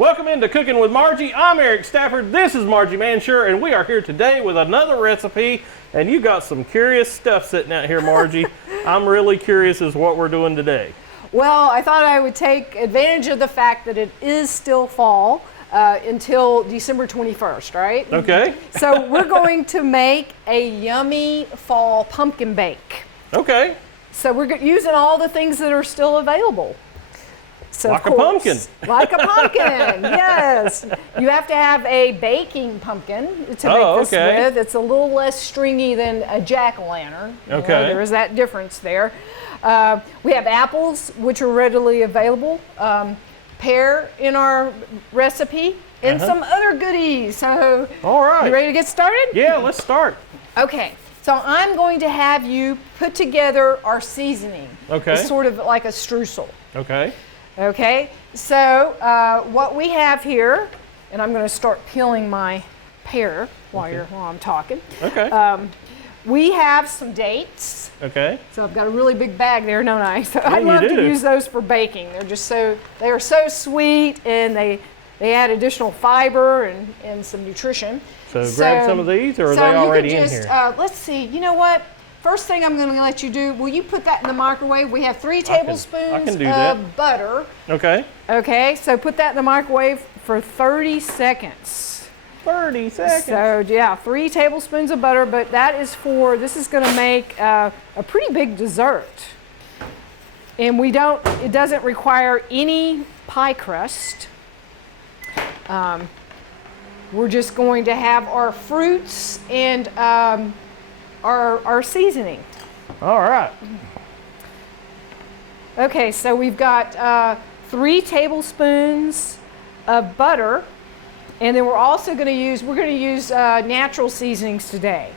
Welcome into Cooking with Margie. I'm Eric Stafford. This is Margie Mansure, and we are here today with another recipe. And you got some curious stuff sitting out here, Margie. I'm really curious as what we're doing today. Well, I thought I would take advantage of the fact that it is still fall until December 21st, right? Okay. So we're going to make a yummy fall pumpkin bake. Okay. So we're using all the things that are still available. So like a pumpkin. Like a pumpkin, yes. You have to have a baking pumpkin to make this with. It's a little less stringy than a jack-o'-lantern. Okay. There is that difference there. We have apples, which are readily available. Pear in our recipe, and some other goodies. So, all right. You ready to get started? Yeah, let's start. Okay. So I'm going to have you put together our seasoning. Okay. It's sort of like a streusel. Okay. Okay, so what we have here, and I'm going to start peeling my pear while I'm talking. Okay. We have some dates. Okay. So I've got a really big bag there, don't I? So yeah, I love to use those for baking. They are so sweet, and they add additional fiber and some nutrition. So grab some of these, or are they already in here? Let's see. You know what? First thing I'm going to let you do, will you put that in the microwave? We have 3 tablespoons of butter. Okay. Okay, so put that in the microwave for 30 seconds. 30 seconds. So yeah, 3 tablespoons of butter, but this is going to make a pretty big dessert. And it doesn't require any pie crust. We're just going to have our fruits and our seasoning. All right. Okay, so we've got 3 tablespoons of butter, and then we're going to use natural seasonings today.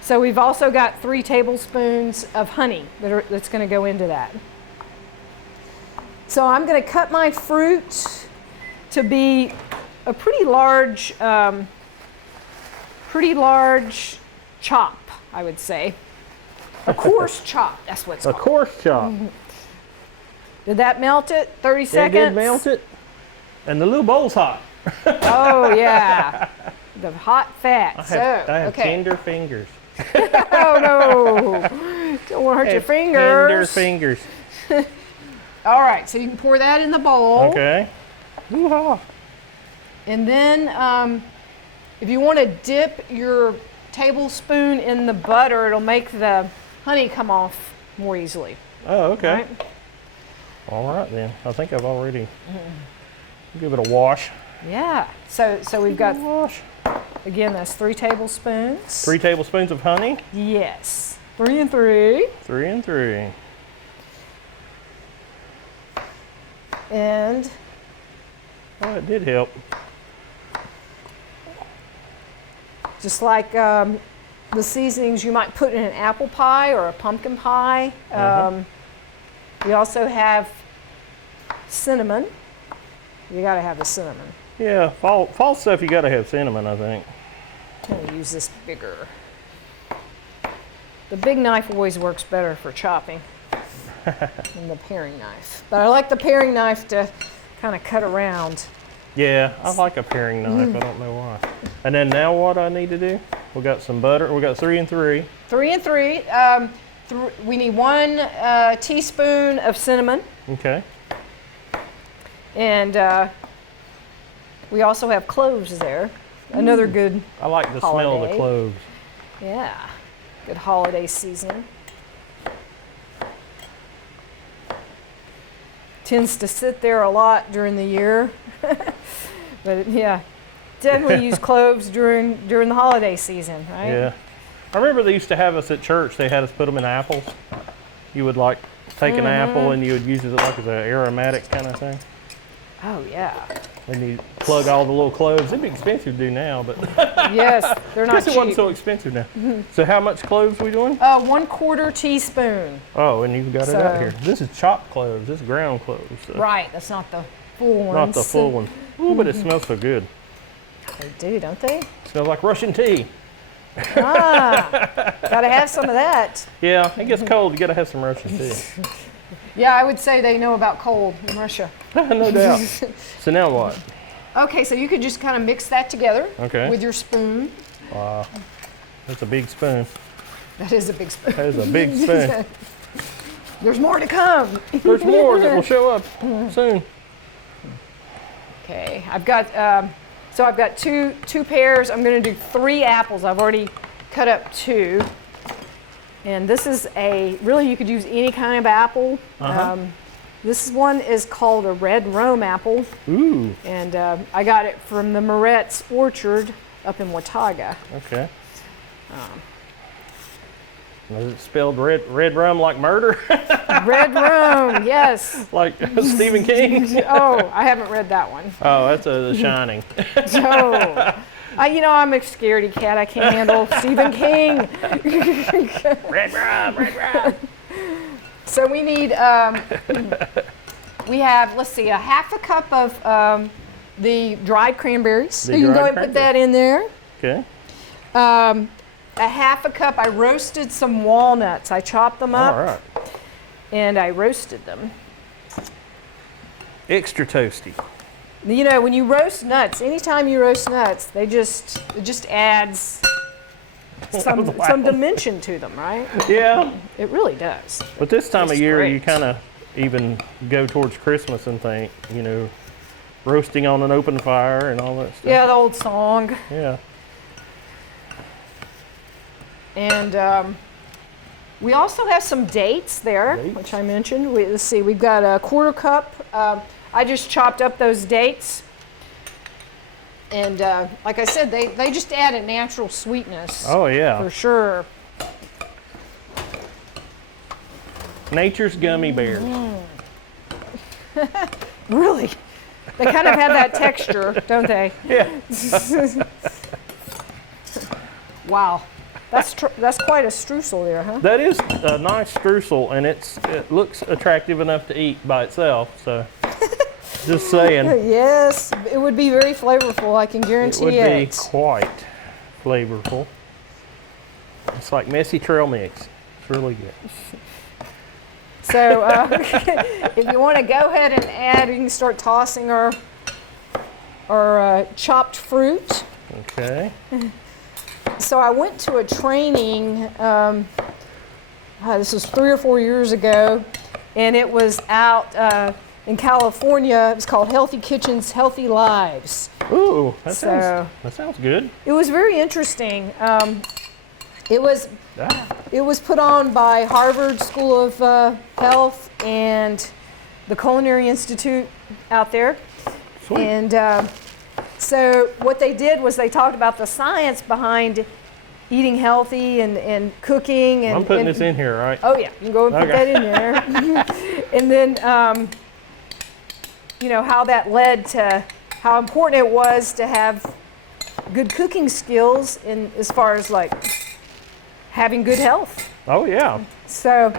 So we've also got 3 tablespoons of honey that's going to go into that. So I'm going to cut my fruit to be a pretty large chop, I would say. A coarse chop, that's what it's called. A coarse chop. Did that melt it? 30 seconds? It did melt it. And the little bowl's hot. Oh, yeah. The hot fat. I have tender fingers. Oh, no. Don't want to hurt your fingers. Tender fingers. All right, so you can pour that in the bowl. Okay. Woo-ha. And then if you want to dip your tablespoon in the butter, it'll make the honey come off more easily. Oh, okay. Right? All right then. I think I've already give it a wash. Yeah. So we've got again, that's 3 tablespoons. 3 tablespoons of honey? Yes. 3 and 3. 3 and 3. And oh, it did help. just like the seasonings you might put in an apple pie or a pumpkin pie. We also have cinnamon. You got to have the cinnamon. Yeah, fall stuff, you got to have cinnamon, I think. I'm going to use this bigger. The big knife always works better for chopping than the paring knife. But I like the paring knife to kind of cut around. Yeah, I like a paring knife. I don't know why. And then now what I need to do? We got some butter. We got 3 and 3. 3 and 3. We need 1 teaspoon of cinnamon. Okay. And we also have cloves there. Another good I like the holiday. smell of the cloves. Yeah, good holiday season. Tends to sit there a lot during the year. But yeah, definitely use cloves during the holiday season, right? Yeah. I remember they used to have us at church. They had us put them in apples. You would like take an apple and you would use it like as an aromatic kind of thing. Oh yeah. And you plug all the little cloves. It'd be expensive to do now, but yes, they're not cheap. It wasn't so expensive now. So how much cloves we doing? 1/4 teaspoon. Oh, and you've got it out here. This is chopped cloves. This is ground cloves. So. Right, that's not the full ones. Not the full one. Ooh, but it smells so good. They do, don't they? Smells like Russian tea. Gotta have some of that. Yeah, it gets cold. You gotta have some Russian tea. Yeah, I would say they know about coal in Russia. No doubt. So now what? Okay, so you could just kind of mix that together Okay. with your spoon. Wow. That's a big spoon. That is a big spoon. That is a big spoon. There's more to come. There's more that will show up soon. Okay, I've got two pairs. I'm going to do 3 apples. I've already cut up 2. And this is really you could use any kind of apple. This one is called a red Rome apple. Ooh. And I got it from the Moret's Orchard up in Watauga. Okay. Is it spelled red rum like murder? Red Rome, yes. Like Stephen King? Oh, I haven't read that one. Oh, that's The Shining. So, I'm a scaredy cat. I can't handle Stephen King. Red rum. So we need, we have, let's see, a half a cup of the dried cranberries. So you can go ahead and put that in there. Okay. A half a cup, I roasted some walnuts. I chopped them up. All right. And I roasted them. Extra toasty. You know, when you roast nuts, anytime you roast nuts, it just adds some dimension to them, right? Yeah. It really does. But this time of year, great. you kind of even go towards Christmas and think, roasting on an open fire and all that stuff. Yeah, the old song. Yeah. And we also have some dates there, which I mentioned. Let's see, we've got a 1/4 cup. I just chopped up those dates. And like I said, they just add a natural sweetness. Oh, yeah. For sure. Nature's gummy bears. Really? They kind of have that texture, don't they? Yeah. Wow. That's quite a streusel there, huh? That is a nice streusel, and it looks attractive enough to eat by itself. So, just saying. Yes, it would be very flavorful. I can guarantee it. It would be quite flavorful. It's like messy trail mix. It's really good. So, if you want to go ahead and add, you can start tossing our chopped fruit. Okay. So I went to a training, this was 3 or 4 years ago, and it was out in California. It was called Healthy Kitchens, Healthy Lives. Ooh, that sounds good. It was very interesting. It was put on by Harvard School of Health and the Culinary Institute out there. Sweet. And so what they did was they talked about the science behind eating healthy and cooking. And I'm putting this in here, right? Oh yeah, you can go and put that in there. And then, how that led to how important it was to have good cooking skills as far as like having good health. Oh yeah. So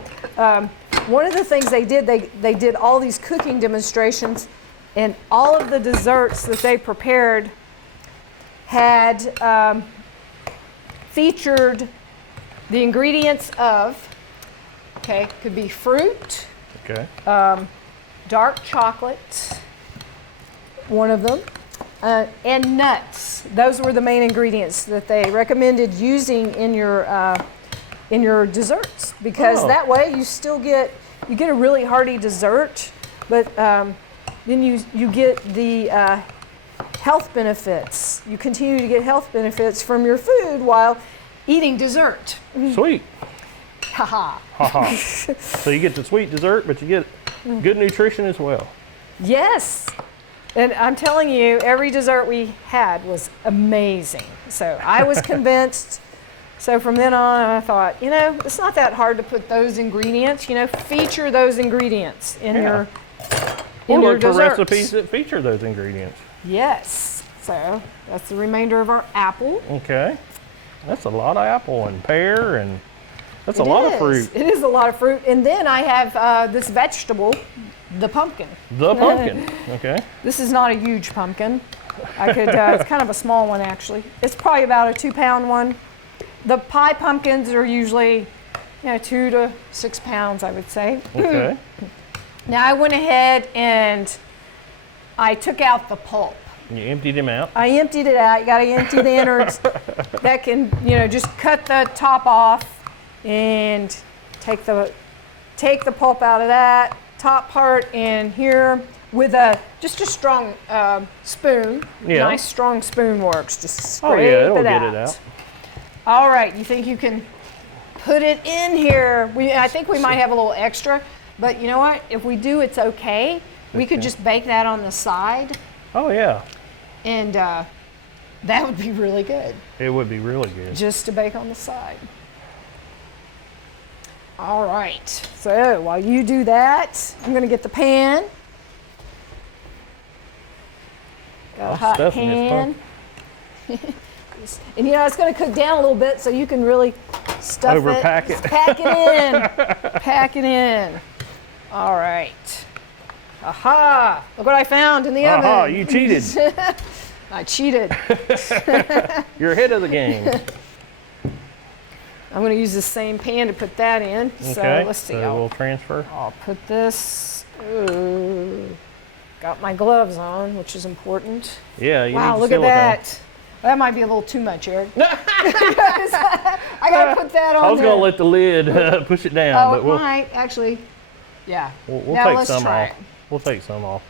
one of the things they did all these cooking demonstrations, and all of the desserts that they prepared had featured the ingredients of, could be fruit, dark chocolate, one of them, and nuts. Those were the main ingredients that they recommended using in your desserts, because that way you still get a really hearty dessert, but then you get the health benefits. You continue to get health benefits from your food while eating dessert. Sweet. Ha-ha. Ha-ha. So you get the sweet dessert, but you get good nutrition as well. Yes. And I'm telling you, every dessert we had was amazing. So I was convinced. So from then on, I thought, it's not that hard to put those ingredients, feature those ingredients in your look for desserts. recipes that feature those ingredients. Yes. So that's the remainder of our apple. Okay. That's a lot of apple and pear, and that's a lot of fruit. It is a lot of fruit. And then I have this vegetable, the pumpkin. The pumpkin. Okay. This is not a huge pumpkin. It's kind of a small one, actually. It's probably about a 2-pound one. The pie pumpkins are usually 2 to 6 pounds, I would say. Okay. Now I went ahead and I took out the pulp. You emptied him out? I emptied it out. You got to empty the innards. That can, just cut the top off and take the pulp out of that top part in here with just a strong spoon. Yeah. Nice strong spoon works. Just scrape it'll it get out. it out. All right, you think you can put it in here? I think we might have a little extra, but you know what? If we do, it's okay. We could just bake that on the side. Oh yeah. And that would be really good. It would be really good. Just to bake on the side. All right, so while you do that, I'm gonna get the pan. Got a hot stuffing is pan. And it's gonna cook down a little bit so you can really stuff Overpack it. Pack it in. Pack it in. All right. Aha! Look what I found in the oven. Aha, you cheated. I cheated. You're ahead of the game. I'm going to use the same pan to put that in. Okay, So let's see. so we'll transfer. I'll put this. Got my gloves on, which is important. Yeah, you Wow, need look the at that. That might be a little too much, Eric. I got to put that on I was there. going to let the lid push it down, Oh, but it we'll might actually. Yeah. we'll Now take let's some try off. We'll take some off.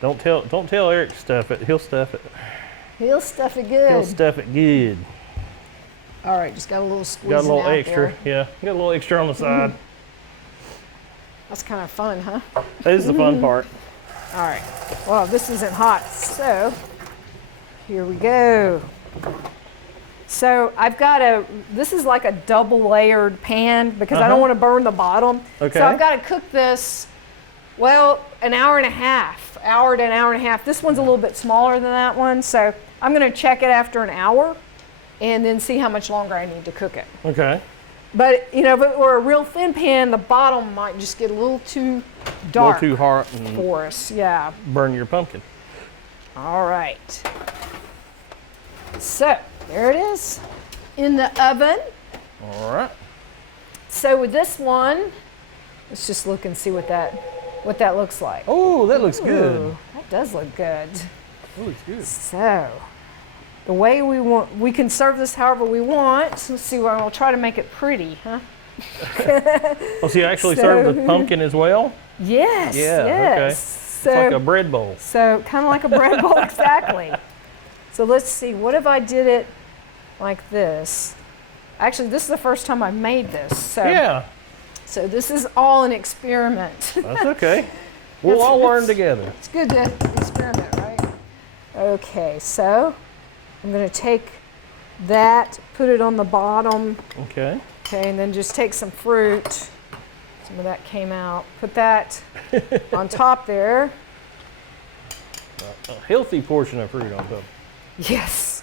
Don't tell Eric to stuff it. He'll stuff it. He'll stuff it He'll good. stuff it good. All right, just got a little squeeze. Got a little out extra. there. Yeah, got a little extra on the side. That's kind of fun, huh? This is the fun part. All right. Well, this isn't hot, so here we go. So I've got this is like a double layered pan because I don't want to burn the bottom. Okay. So I've got to cook this, well, an hour and a half, hour to an hour and a half. This one's a little bit smaller than that one. So I'm going to check it after an hour and then see how much longer I need to cook it. Okay. But, if it were a real thin pan, the bottom might just get a little too dark A little too hot and for us. Yeah. burn your pumpkin. All right. So there it is in the oven. All right. So with this one, let's just look and see what that looks like. Oh, that looks good. Ooh, that does look good. That looks good. So the way we can serve this however we want. Let's see, we'll try to make it pretty, huh? Oh, so you actually serve the pumpkin as well? Yes. Yeah, yes. okay. So, It's like a bread bowl. So kind of like a bread bowl, exactly. So let's see, what if I did it like this? Actually, this is the first time I've made this. So, Yeah, so this is all an experiment. that's okay. We'll all learn together. It's good to experiment, right? Okay, so I'm going to take that, put it on the bottom, Okay. okay, and then just take some fruit. Some of that came out. Put that on top there. A healthy portion of fruit on top. Yes.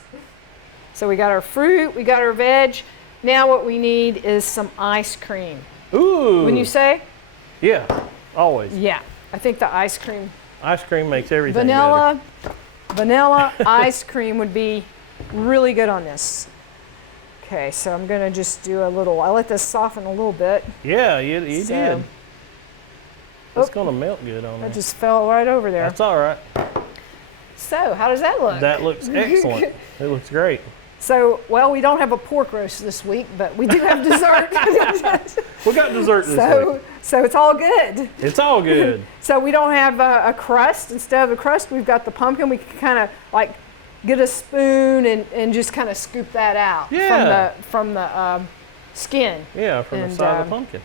So we got our fruit, we got our veg. Now what we need is some ice cream. Ooh. Wouldn't you say? Yeah, always. Yeah. I think the ice cream, Ice cream makes everything vanilla ice cream would be really good on this. Okay, so I'm gonna just do a little, I let this soften a little bit. better. Yeah, you So- did. It's Oh. going to melt good on there. That just fell right over there. That's all right. So how does that look? That looks excellent. It looks great. So, well, we don't have a pork roast this week, but we do have dessert. We got dessert this week. So it's all good. It's all good. So we don't have a crust. Instead of a crust, we've got the pumpkin. We can kind of like get a spoon and just kind of scoop that out Yeah. from the skin. Yeah, from the And, side of the pumpkin.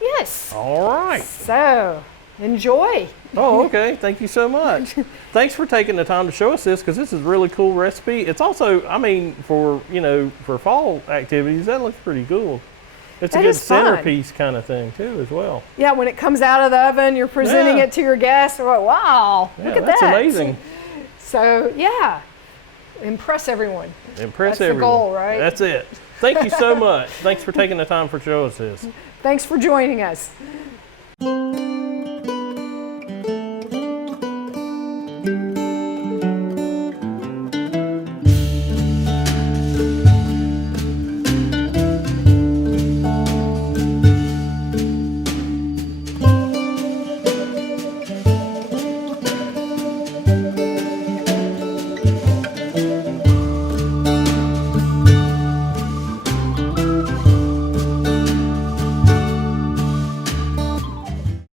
Yes. All right. So enjoy. Oh, okay. Thank you so much. Thanks for taking the time to show us this because this is a really cool recipe. It's also, I mean, for fall activities, that looks pretty cool. It's That a good is fun. centerpiece kind of thing too, as well. Yeah, when it comes out of the oven, you're presenting Yeah. it to your guests. They're like, wow, Yeah, look at that's that. amazing. So yeah, impress everyone. Impress That's the everyone. goal, right? That's it. Thank you so much. Thanks for taking the time for showing us this. Thanks for joining us.